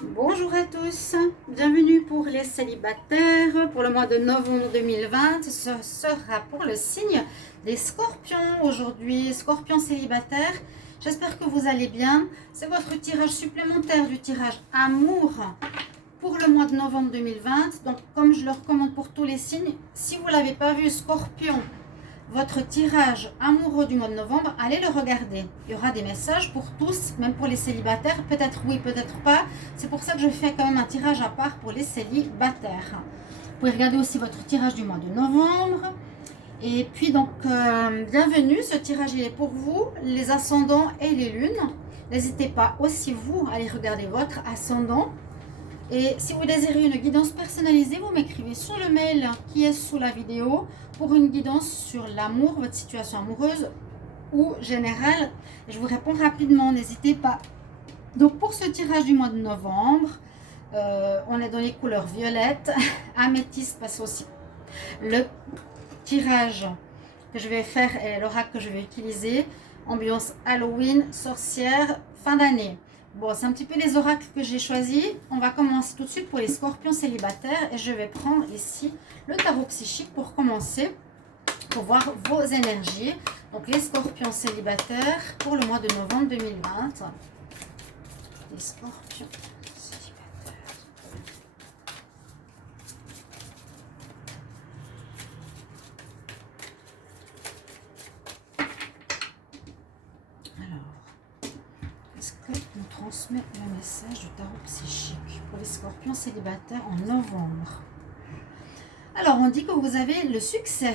Bonjour à tous, bienvenue pour les célibataires pour le mois de novembre 2020. Ce sera pour le signe des scorpions aujourd'hui, scorpions célibataires. J'espère que vous allez bien. C'est votre tirage supplémentaire du tirage amour pour le mois de novembre 2020. Donc comme je le recommande pour tous les signes, si vous ne l'avez pas vu scorpion, votre tirage amoureux du mois de novembre, allez le regarder. Il y aura des messages pour tous, même pour les célibataires. Peut-être oui, peut-être pas. C'est pour ça que je fais quand même un tirage à part pour les célibataires. Vous pouvez regarder aussi votre tirage du mois de novembre. Et puis donc, bienvenue. Ce tirage, il est pour vous, les ascendants et les lunes. N'hésitez pas aussi, vous, à aller regarder votre ascendant. Et si vous désirez une guidance personnalisée, vous m'écrivez sur le mail qui est sous la vidéo pour une guidance sur l'amour, votre situation amoureuse ou générale. Je vous réponds rapidement, n'hésitez pas. Donc pour ce tirage du mois de novembre, on est dans les couleurs violettes, améthyste, parce aussi le tirage que je vais faire et l'oracle que je vais utiliser, ambiance Halloween, sorcière, fin d'année. Bon, c'est un petit peu les oracles que j'ai choisis. On va commencer tout de suite pour les scorpions célibataires. Et je vais prendre ici le tarot psychique pour commencer, pour voir vos énergies. Donc, les scorpions célibataires pour le mois de novembre 2020. Les scorpions célibataires. Alors, est-ce qu'on transmet le message du tarot psychique pour les scorpions célibataires en novembre? Alors, on dit que vous avez le succès.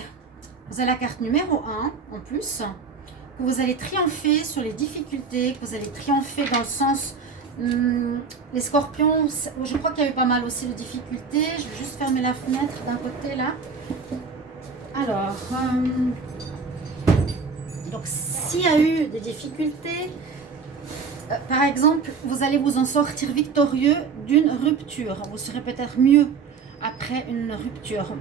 Vous avez la carte numéro 1 en plus. Que vous allez triompher sur les difficultés. Que vous allez triompher dans le sens... les scorpions, je crois qu'il y a eu pas mal aussi de difficultés. Je vais juste fermer la fenêtre d'un côté là. Alors... donc, s'il y a eu des difficultés... par exemple, vous allez vous en sortir victorieux d'une rupture. Vous serez peut-être mieux après une rupture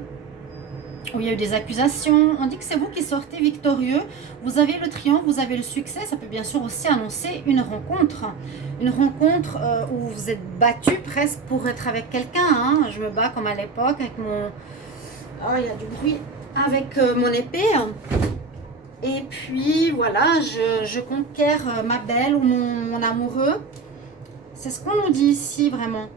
où il y a eu des accusations. On dit que c'est vous qui sortez victorieux. Vous avez le triomphe, vous avez le succès. Ça peut bien sûr aussi annoncer une rencontre. Une rencontre où vous vous êtes battu presque pour être avec quelqu'un. Hein. Je me bats comme à l'époque avec mon... Oh, il y a du bruit. Avec mon épée. Et puis voilà, je conquiers ma belle ou mon amoureux. C'est ce qu'on nous dit ici vraiment.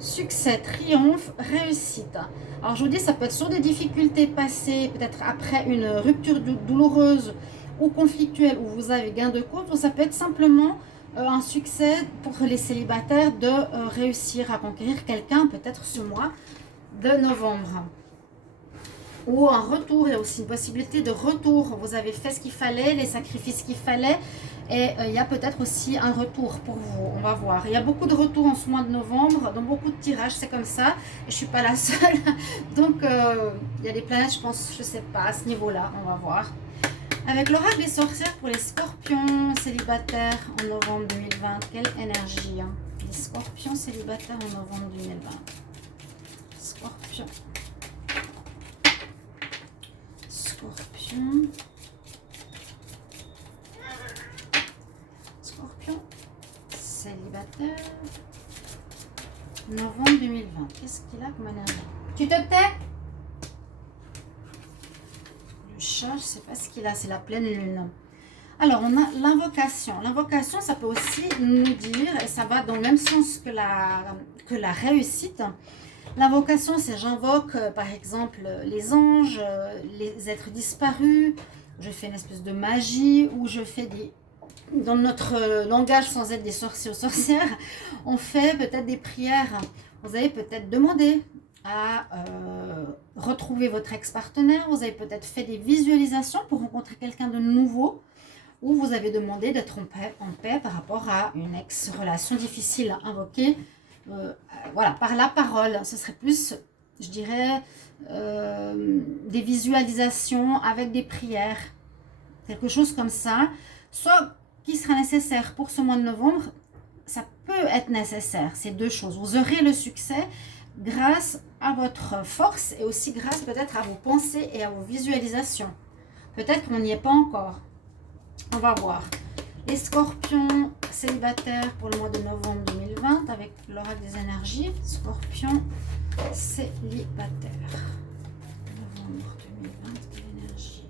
Succès, triomphe, réussite. Alors je vous dis, ça peut être sur des difficultés passées, peut-être après une rupture douloureuse ou conflictuelle où vous avez gain de cause, ou ça peut être simplement un succès pour les célibataires de réussir à conquérir quelqu'un, peut-être ce mois de novembre. Ou un retour, il y a aussi une possibilité de retour. Vous avez fait ce qu'il fallait, les sacrifices qu'il fallait. Et il y a peut-être aussi un retour pour vous. On va voir. Il y a beaucoup de retours en ce mois de novembre. Dans beaucoup de tirages, c'est comme ça. Et je ne suis pas la seule. Donc, il y a des planètes, je pense, je ne sais pas, à ce niveau-là. On va voir. Avec l'oracle des sorcières pour les scorpions célibataires en novembre 2020. Quelle énergie, hein. Les scorpions célibataires en novembre 2020. Scorpions. Scorpion. Scorpion célibataire novembre 2020. Qu'est-ce qu'il a comme énergie? Tu te tais? Le chat, je ne sais pas ce qu'il a, c'est la pleine lune. Alors, on a l'invocation. L'invocation, ça peut aussi nous dire, et ça va dans le même sens que la réussite. L'invocation, c'est j'invoque par exemple les anges, les êtres disparus, je fais une espèce de magie, ou je fais des... Dans notre langage, sans être des sorciers ou sorcières, on fait peut-être des prières. Vous avez peut-être demandé à retrouver votre ex-partenaire, vous avez peut-être fait des visualisations pour rencontrer quelqu'un de nouveau, ou vous avez demandé d'être en paix par rapport à une ex-relation difficile à invoquer. Voilà, par la parole, ce serait plus, je dirais, des visualisations avec des prières, quelque chose comme ça, soit qui sera nécessaire pour ce mois de novembre. Ça peut être nécessaire, ces deux choses. Vous aurez le succès grâce à votre force et aussi grâce peut-être à vos pensées et à vos visualisations. Peut-être qu'on n'y est pas encore. On va voir. Les scorpions célibataires pour le mois de novembre 2020 avec l'oracle des énergies. Scorpion célibataire. Novembre 2020, l'énergie.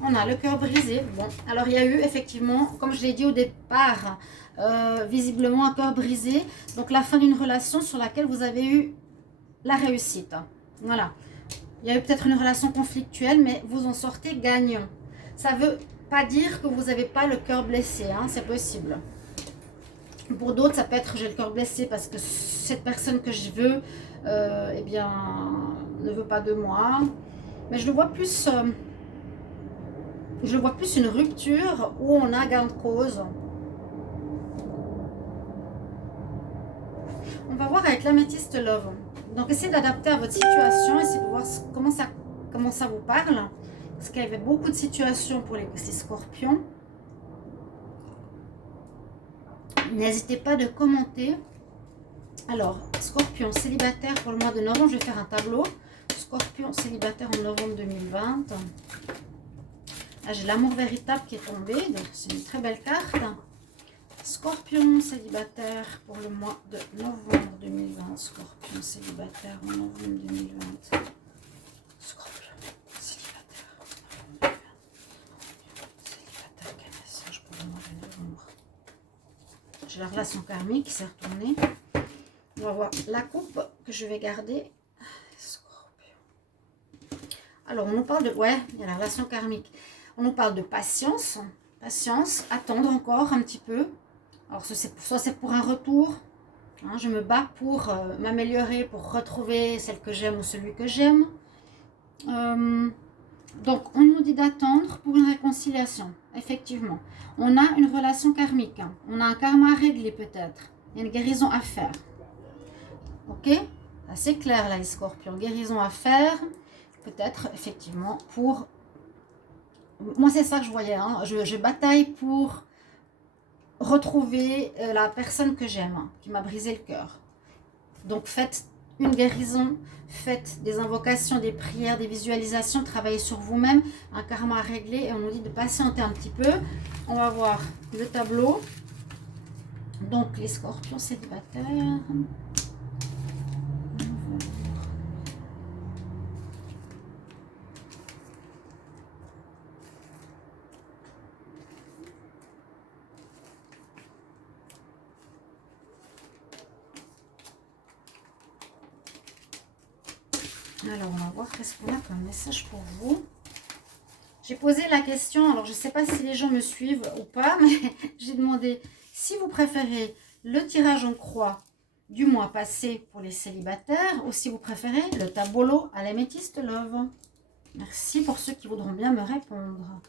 On a le cœur brisé. Bon, alors il y a eu effectivement, comme je l'ai dit au départ, visiblement un cœur brisé. Donc la fin d'une relation sur laquelle vous avez eu la réussite. Voilà. Il y a eu peut-être une relation conflictuelle, mais vous en sortez gagnant. Ça ne veut pas dire que vous n'avez pas le cœur blessé, hein, c'est possible. Pour d'autres, ça peut être j'ai le cœur blessé parce que cette personne que je veux, eh bien, ne veut pas de moi. Mais je le vois plus... je vois plus une rupture où on a gain de cause. On va voir avec l'améthyste love. Donc essayez d'adapter à votre situation, essayez de voir comment ça vous parle. Parce qu'il y avait beaucoup de situations pour ces scorpions. N'hésitez pas de commenter. Alors, scorpion célibataire pour le mois de novembre, je vais faire un tableau. Scorpion célibataire en novembre 2020. Ah, j'ai l'amour véritable qui est tombé, donc c'est une très belle carte. Scorpion célibataire pour le mois de novembre 2020. Scorpion célibataire en novembre 2020. Scorpion célibataire. Célibataire, quel message pour le mois de novembre? J'ai la relation karmique qui s'est retournée. On va voir la coupe que je vais garder. Scorpion. Alors, on nous parle de... Ouais, il y a la relation karmique. On nous parle de patience. Patience, attendre encore un petit peu. Alors, soit c'est pour un retour. Hein, je me bats pour m'améliorer, pour retrouver celle que j'aime ou celui que j'aime. Donc, on nous dit d'attendre pour une réconciliation. Effectivement. On a une relation karmique. Hein. On a un karma à régler peut-être. Il y a une guérison à faire. Ok? C'est clair là, les scorpions. Guérison à faire. Peut-être, effectivement, pour... Moi, c'est ça que je voyais. Hein. Je bataille pour retrouver la personne que j'aime, hein, qui m'a brisé le cœur. Donc, faites une guérison, faites des invocations, des prières, des visualisations, travaillez sur vous-même, un karma à régler. Et on nous dit de patienter un petit peu. On va voir le tableau. Donc, les scorpions célibataires... Alors, on va voir qu'est-ce qu'on a comme message pour vous. J'ai posé la question, alors je ne sais pas si les gens me suivent ou pas, mais j'ai demandé si vous préférez le tirage en croix du mois passé pour les célibataires ou si vous préférez le tableau à l'améthyste love. Merci pour ceux qui voudront bien me répondre.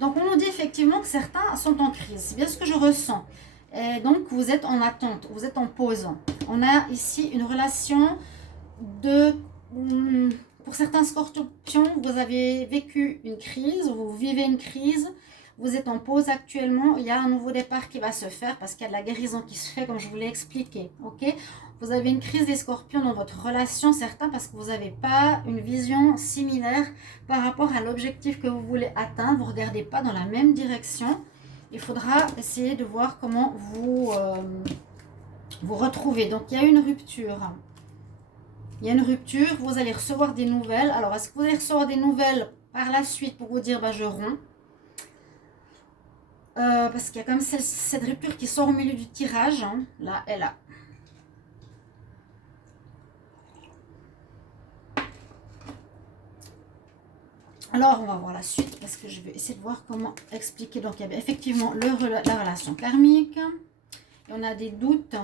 Donc, on nous dit effectivement que certains sont en crise. C'est bien ce que je ressens. Et donc, vous êtes en attente, vous êtes en pause. On a ici une relation... Pour certains scorpions, vous avez vécu une crise, vous vivez une crise, vous êtes en pause actuellement, il y a un nouveau départ qui va se faire parce qu'il y a de la guérison qui se fait comme je vous l'ai expliqué, ok? Vous avez une crise des scorpions dans votre relation, certains parce que vous n'avez pas une vision similaire par rapport à l'objectif que vous voulez atteindre, vous ne regardez pas dans la même direction. Il faudra essayer de voir comment vous retrouvez. Donc il y a une rupture. Il y a une rupture, vous allez recevoir des nouvelles. Alors, est-ce que vous allez recevoir des nouvelles par la suite pour vous dire, bah, je romps parce qu'il y a quand même cette rupture qui sort au milieu du tirage. Hein. Là et là. Alors, on va voir la suite parce que je vais essayer de voir comment expliquer. Donc, il y a effectivement la relation karmique. Et on a des doutes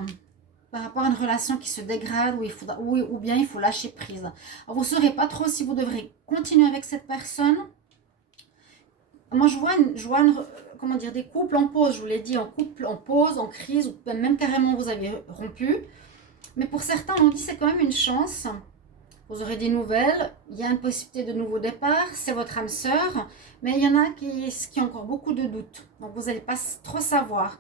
par rapport à une relation qui se dégrade ou bien il faut lâcher prise. Alors, vous ne saurez pas trop si vous devrez continuer avec cette personne. Moi, je vois comment dire, des couples en pause. Je vous l'ai dit, en couple, en pause, en crise, ou même carrément vous avez rompu. Mais pour certains, on dit c'est quand même une chance. Vous aurez des nouvelles. Il y a une possibilité de nouveau départ. C'est votre âme sœur. Mais il y en a qui ont encore beaucoup de doutes. Donc, vous n'allez pas trop savoir.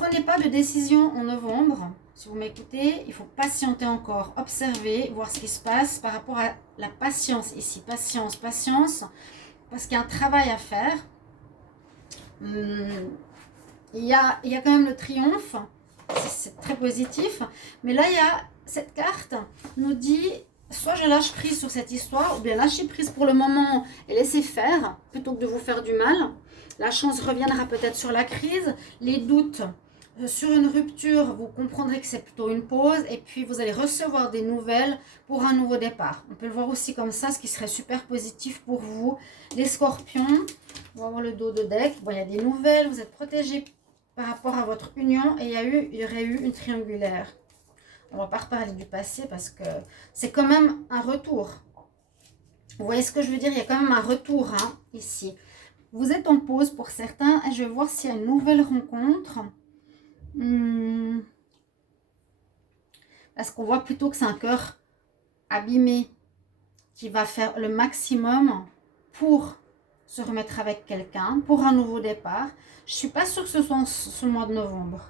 Prenez pas de décision en novembre. Si vous m'écoutez, il faut patienter encore, observer, voir ce qui se passe par rapport à la patience ici. Patience, patience, parce qu'il y a un travail à faire. Il y a quand même le triomphe, c'est très positif. Mais là, il y a cette carte nous dit, soit je lâche prise sur cette histoire, ou bien lâchez prise pour le moment et laissez faire, plutôt que de vous faire du mal. La chance reviendra peut-être sur la crise, les doutes sur une rupture, vous comprendrez que c'est plutôt une pause, et puis vous allez recevoir des nouvelles pour un nouveau départ. On peut le voir aussi comme ça, ce qui serait super positif pour vous. Les scorpions, on va voir le dos de deck. Bon, il y a des nouvelles, vous êtes protégés par rapport à votre union, et il y aurait eu une triangulaire. On ne va pas reparler du passé parce que c'est quand même un retour. Vous voyez ce que je veux dire? Il y a quand même un retour hein, ici. Vous êtes en pause pour certains, et je vais voir s'il y a une nouvelle rencontre. Parce qu'on voit plutôt que c'est un cœur abîmé qui va faire le maximum pour se remettre avec quelqu'un, pour un nouveau départ. Je ne suis pas sûre que ce soit ce mois de novembre.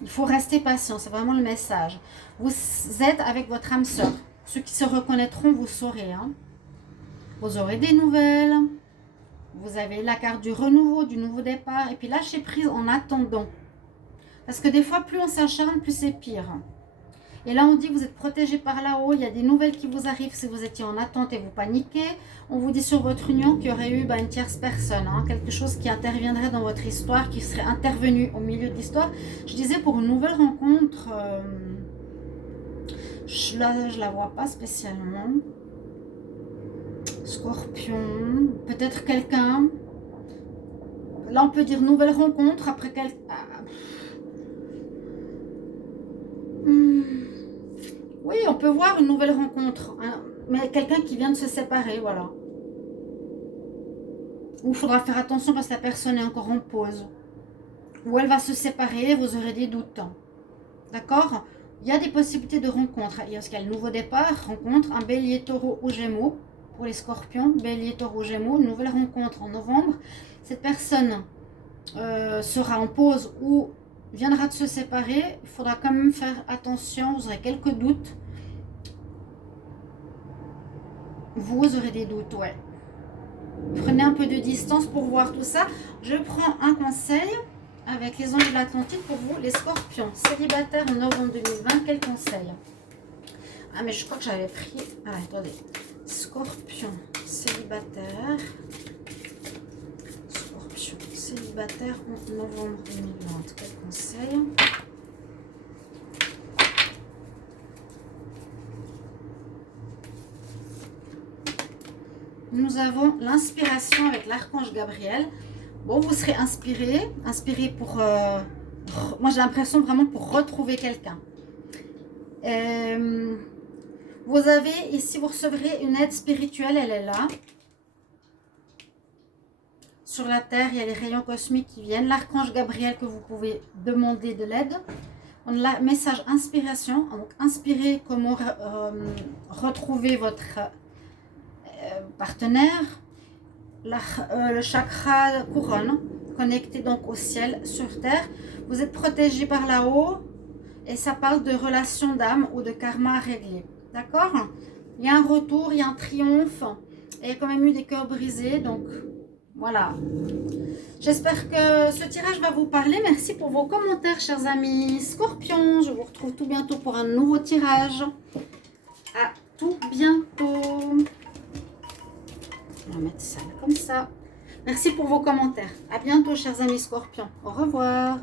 Il faut rester patient, c'est vraiment le message. Vous êtes avec votre âme sœur. Ceux qui se reconnaîtront, vous saurez. Hein. Vous aurez des nouvelles. Vous avez la carte du renouveau, du nouveau départ. Et puis lâchez prise en attendant. Parce que des fois, plus on s'acharne, plus c'est pire. Et là, on dit que vous êtes protégé par là-haut. Il y a des nouvelles qui vous arrivent si vous étiez en attente et vous paniquez. On vous dit sur votre union qu'il y aurait eu une tierce personne. Hein, quelque chose qui interviendrait dans votre histoire, qui serait intervenu au milieu de l'histoire. Je disais pour une nouvelle rencontre, je la vois pas spécialement. Scorpion, peut-être quelqu'un. Là, on peut dire nouvelle rencontre après quelqu'un. Oui, on peut voir une nouvelle rencontre, hein, mais quelqu'un qui vient de se séparer, voilà. Ou il faudra faire attention parce que la personne est encore en pause. Ou elle va se séparer, vous aurez des doutes. D'accord? Il y a des possibilités de rencontre. Il y a le nouveau départ, rencontre, un bélier, taureau ou gémeaux. Pour les scorpions, bélier, taureau, gémeaux, nouvelle rencontre en novembre. Cette personne sera en pause ou viendra de se séparer. Il faudra quand même faire attention, vous aurez quelques doutes. Vous aurez des doutes, ouais. Prenez un peu de distance pour voir tout ça. Je prends un conseil avec les anges de l'Atlantide pour vous, les scorpions. Célibataires en novembre 2020, quel conseil? Ah, mais je crois que j'avais pris... Ah, attendez. Scorpion, célibataire. Scorpion, célibataire en novembre 2020, quel conseil? Nous avons l'inspiration avec l'archange Gabriel. Bon, vous serez inspiré pour... moi, j'ai l'impression vraiment pour retrouver quelqu'un. Vous avez ici, vous recevrez une aide spirituelle, elle est là. Sur la terre, il y a les rayons cosmiques qui viennent. L'archange Gabriel que vous pouvez demander de l'aide. On a le message inspiration. Donc, inspirez comment retrouver votre... partenaire, le chakra couronne, connecté donc au ciel, sur terre. Vous êtes protégé par là-haut et ça parle de relations d'âme ou de karma à régler. D'accord? Il y a un retour, il y a un triomphe et il y a quand même eu des cœurs brisés. Donc voilà. J'espère que ce tirage va vous parler. Merci pour vos commentaires, chers amis Scorpions. Je vous retrouve tout bientôt pour un nouveau tirage. À tout bientôt. On va mettre ça comme ça. Merci pour vos commentaires. À bientôt, chers amis Scorpions. Au revoir.